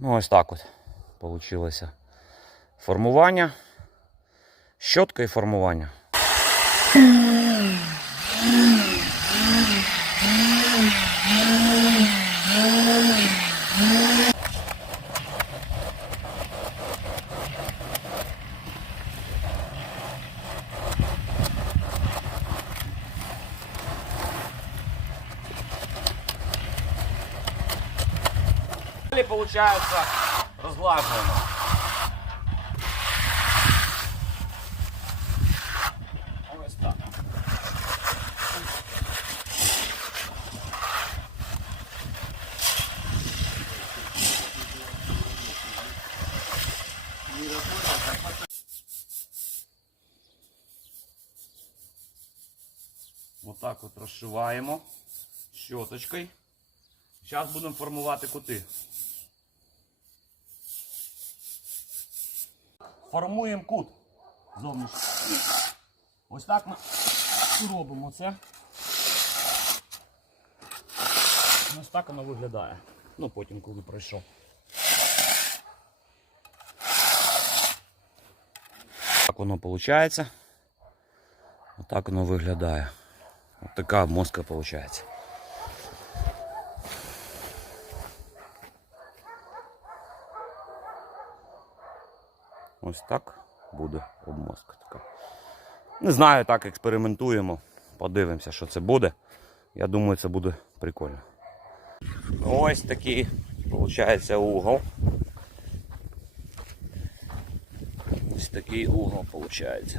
Ну, ось так от вийшло формування. Щотка і формування. Далі, виходить, розглажуємо. Ось так. Отак от розшиваємо щоточкою. Зараз будемо формувати кути. Формуємо кут зовнішній. Ось так ми робимо це. Ось так воно виглядає. Ну потім, коли пройшов. Так воно виходить. Отак воно виглядає. Ось така мозка виходить. Ось так буде обмозка така. Не знаю, так експериментуємо. Подивимося, що це буде. Я думаю, це буде прикольно. Ось такий, виходить, угол. Ось такий угол виходить.